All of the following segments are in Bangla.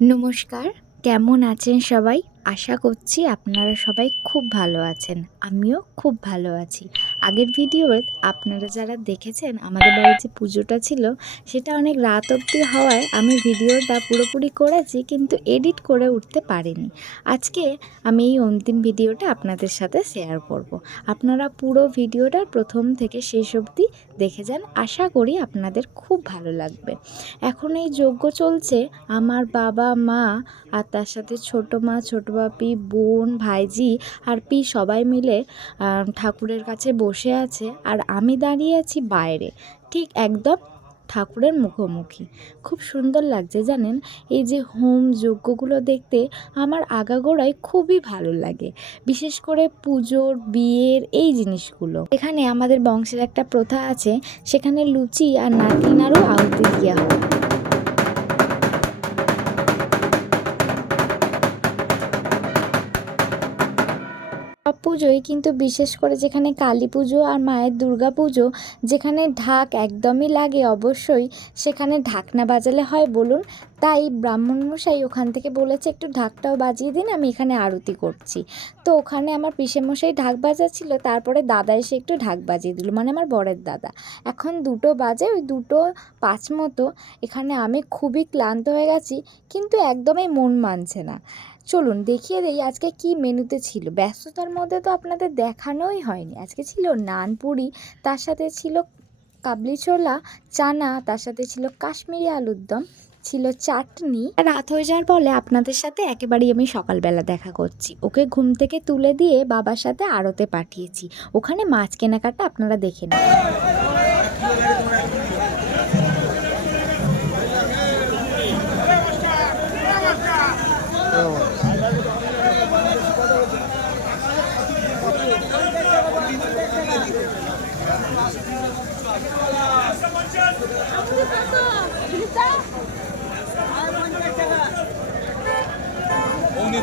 নমস্কার, কেমন আছেন সবাই? আশা করছি আপনারা সবাই খুব ভালো আছেন। আমিও খুব ভালো আছি। আগের ভিডিওতে আপনারা যারা দেখেছেন আমাদের বাড়ির যে পুজোটা ছিল সেটা অনেক রাত অবধি হওয়ায় আমি ভিডিওটা পুরোপুরি করেছি কিন্তু এডিট করে উঠতে পারিনি। আজকে আমি এই অন্তিম ভিডিওটা আপনাদের সাথে শেয়ার করব। আপনারা পুরো ভিডিওটা প্রথম থেকে শেষ অবধি দেখে যান। আশা করি আপনাদের খুব ভালো লাগবে। এখন এই যজ্ঞ চলছে, আমার বাবা মা আর তার সাথে ছোটো মা, ছোটো বাপি, বোন, ভাইঝি আর সবাই মিলে ঠাকুরের কাছে বসে আছে আর আমি দাঁড়িয়ে আছি বাইরে, ঠিক একদম ঠাকুরের মুখোমুখি। খুব সুন্দর লাগছে জানেন, এই যে হোম যজ্ঞগুলো দেখতে আমার আগাগোড়াই খুবই ভালো লাগে, বিশেষ করে পুজোর, বিয়ের এই জিনিসগুলো। এখানে আমাদের বংশের একটা প্রথা আছে, সেখানে লুচি আর নারকেল নাড়ু আহুতি দেওয়া হয়। সব পুজোই কিন্তু বিশেষ করে যেখানে কালী পুজো আর মায়ের দুর্গা পুজো, যেখানে ঢাক একদমই লাগে অবশ্যই, সেখানে ঢাক না বাজালে হয় বলুন? তাই ব্রাহ্মণমশাই ওখান থেকে বলেছে একটু ঢাকটাও বাজিয়ে দিন, আমি এখানে আরতি করছি। তো ওখানে আমার পিসেমশাই ঢাক বাজাচ্ছিল, তারপরে দাদা এসে একটু ঢাক বাজিয়ে দিল, মানে আমার বরের দাদা। এখন 2টো বাজে, ওই 2:05 মতো। এখানে আমি খুবই ক্লান্ত হয়ে গেছি, কিন্তু একদমই মন মানছে না। চলুন দেখিয়ে দেই আজকে কি মেনুতে ছিল। ব্যস্ততার মধ্যে তো আপনাদের দেখানোই হয়নি। আজকে ছিল নান পুরি, তার সাথে ছিল কাবলি ছোলা, চানা, তার সাথে ছিল কাশ্মীরি আলুর দম, ছিল চাটনি। রাত হয়ে যাওয়ার ফলে আপনাদের সাথে একেবারেই আমি সকালবেলা দেখা করছি। ওকে ঘুম থেকে তুলে দিয়ে বাবার সাথে আড়তে পাঠিয়েছি। ওখানে মাছ কেনাকাটা আপনারা দেখে নিন।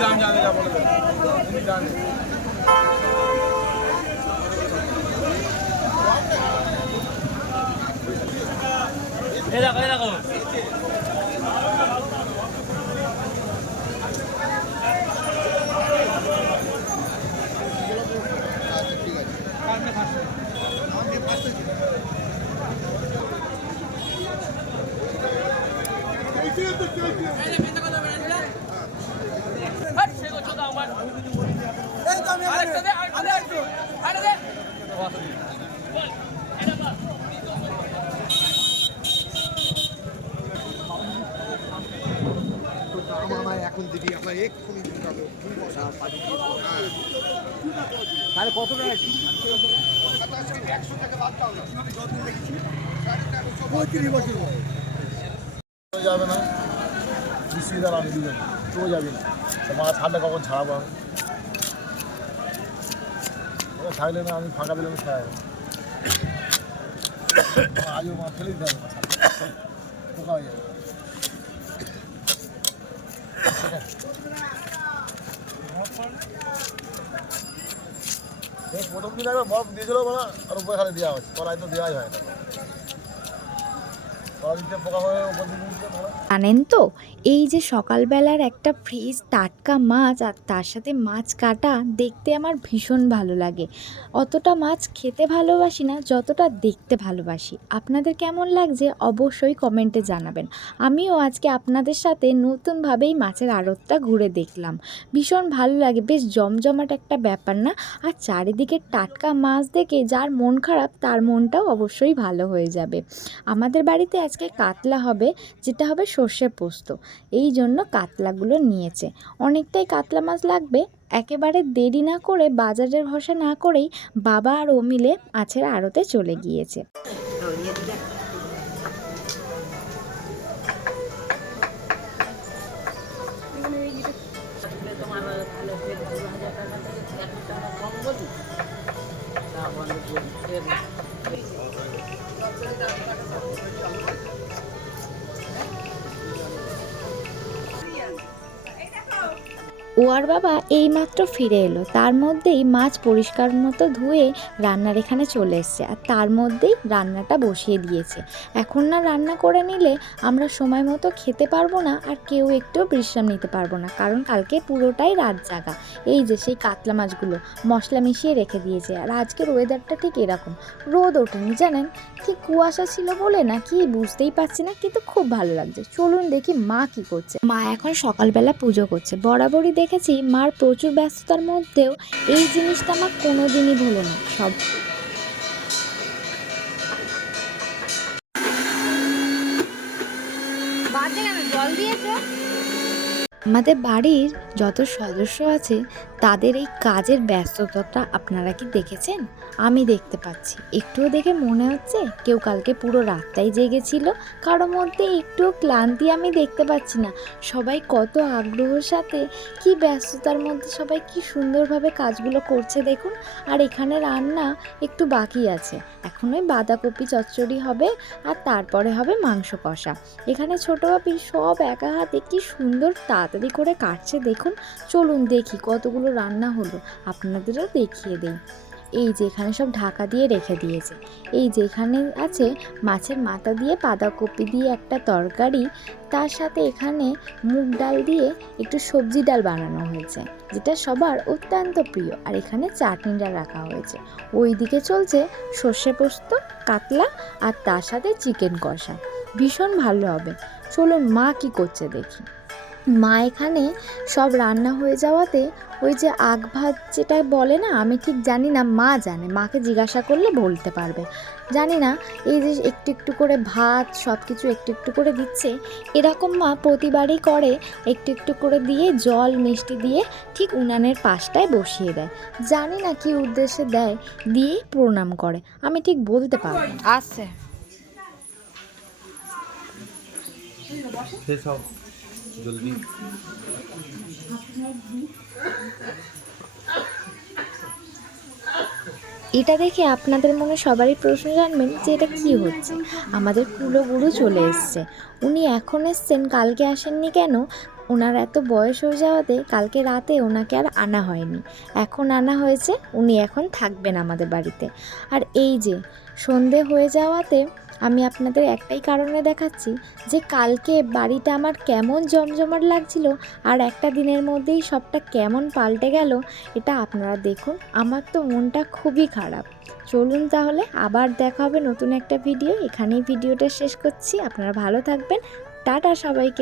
দাম জানে যা বলে জানে দেখো দেখো এখন দিদি আপনার এক্ষুনি তাহলে কত টাকা 100 টাকা বাদ দাও না 35 বছর যাবে না বিশ্ববিদ্যালয় আমি দিবেন তো যাবি না মা ঠান্ডা কখন ছাড়াবো আমি থাকলে না, আমি ফাঁকা পেলে আমি ছাড়াবো আজও মা ফেলে দিতে হবে পোকা হয়ে যাবে। প্রথম দিন একবার বরফ দিয়েছিল বলা আর উপরে খালি দেওয়া হচ্ছে, তলায় তো দেওয়াই হয় না, তলা দিতে পোকা হয়ে উপর দিকে জানেন তো, এই যে সকালবেলার একটা ফ্রেশ টাটকা মাছ আর তার সাথে মাছ কাটা দেখতে আমার ভীষণ ভালো লাগে। অতটা মাছ খেতে ভালোবাসি না যতটা দেখতে ভালোবাসি। আপনাদের কেমন লাগছে অবশ্যই কমেন্টে জানাবেন। আমিও আজকে আপনাদের সাথে নতুনভাবেই মাছের আড়তটা ঘুরে দেখলাম। ভীষণ ভালো লাগে, বেশ জমজমাট একটা ব্যাপার না? আর চারিদিকে টাটকা মাছ দেখে যার মন খারাপ তার মনটাও অবশ্যই ভালো হয়ে যাবে। আমাদের বাড়িতে আজকে কাতলা হবে, যেটা হবে সর্ষে পোস্ত। এই জন্য কাতলাগুলো নিয়েছে, অনেকটাই কাতলা মাছ লাগবে। একেবারে দেরি না করে, বাজারের ভরসা না করেই বাবা আর ও মিলে মাছের আড়তে চলে গিয়েছে। ও আর বাবা এইমাত্র ফিরে এলো, তার মধ্যেই মাছ পরিষ্কার মতো ধুয়ে রান্নার এখানে চলে এসছে, আর তার মধ্যেই রান্নাটা বসিয়ে দিয়েছে। এখন না রান্না করে নিলে আমরা সময় মতো খেতে পারবো না, আর কেউ একটু বিশ্রাম নিতে পারবো না, কারণ কালকে পুরোটাই রাত জাগা। এই যে সেই কাতলা মাছগুলো মশলা মিশিয়ে রেখে দিয়েছে। আর আজকের ওয়েদারটা ঠিক এরকম, রোদ ওঠেনি জানেন, ঠিক কুয়াশা ছিল বলে না কি বুঝতেই পারছি না, কিন্তু খুব ভালো লাগছে। চলুন দেখি মা কি করছে। মা এখন সকালবেলা পুজো করছে। বরাবরই দেখেছি মার প্রচুর ব্যস্ততার মধ্যেও এই জিনিসটা আমার কোনোদিনই ভুলে না। সব জল দিয়েছে। আমাদের বাড়ির যত সদস্য আছে তাদের এই কাজের ব্যস্ততাটা আপনারা কি দেখেছেন? আমি দেখতে পাচ্ছি। একটুও দেখে মনে হচ্ছে কেউ কালকে পুরো রাতটাই জেগেছিল। কারোর মধ্যে একটুও ক্লান্তি আমি দেখতে পাচ্ছি না। সবাই কত আগ্রহের সাথে, কি ব্যস্ততার মধ্যে সবাই কি সুন্দরভাবে কাজগুলো করছে দেখুন। আর এখানে রান্না একটু বাকি আছে। এখন ওই বাঁধাকপি চচ্চড়ি হবে, আর তারপরে হবে মাংস কষা। এখানে ছোটো বাপি সব একা হাতে কি সুন্দর তাড়াতাড়ি করে কাটছে দেখুন। চলুন দেখি কতগুলো রান্না হলো, আপনাদেরও দেখিয়ে দেই। এই যে এখানে সব ঢাকা দিয়ে রেখে দিয়েছে। এই যে এখানে আছে মাছের মাথা দিয়ে বাঁধাকপি দিয়ে একটা তরকারি, তার সাথে এখানে মুগ ডাল দিয়ে একটু সবজি ডাল বানানো হয়েছে, যেটা সবার অত্যন্ত প্রিয়। আর এখানে চাটনিটা রাখা হয়েছে। ওই দিকে চলছে সর্ষে পোস্ত, কাতলা, আর তার সাথে চিকেন কষা। ভীষণ ভালো হবে। চলুন মা কি করছে দেখি। মা এখানে সব রান্না হয়ে যাওয়াতে ওই যে আগ ভাত যেটা বলে না, আমি ঠিক জানি না, মা জানে, মাকে জিজ্ঞাসা করলে বলতে পারবে। জানি না, এই যে একটু একটু করে ভাত সব কিছু একটু একটু করে দিচ্ছে, এরকম মা প্রতিবারই করে। একটু একটু করে দিয়ে জল মিষ্টি দিয়ে ঠিক উনানের পাশটায় বসিয়ে দেয়। জানি না কি উদ্দেশ্যে দেয়, দিয়ে প্রণাম করে, আমি ঠিক বলতে পারবো না। আসছে শেষ হোক জলদি। এটা দেখে আপনাদের মনে সবারই প্রশ্ন জানবেন যে এটা কি হচ্ছে। আমাদের কুলোগুরু চলে এসছে। উনি এখন এসছেন, কালকে আসেননি কেন? ওনার এত বয়স হয়ে যাওয়াতে কালকে রাতে ওনাকে আর আনা হয়নি, এখন আনা হয়েছে। উনি এখন থাকবেন আমাদের বাড়িতে। আর এই যে সন্ধে হয়ে যাওয়াতে আমি আপনাদের একটাই কারণে দেখাচ্ছি যে কালকে বাড়িটা আমার কেমন জমজমাট লাগছিল, আর একটা দিনের মধ্যেই সবটা কেমন পাল্টে গেল, এটা আপনারা দেখুন। আমার তো মনটা খুবই খারাপ। চলুন তাহলে আবার দেখা হবে নতুন একটা ভিডিও। এখানেই ভিডিওটা শেষ করছি। আপনারা ভালো থাকবেন। টাটা সবাইকে।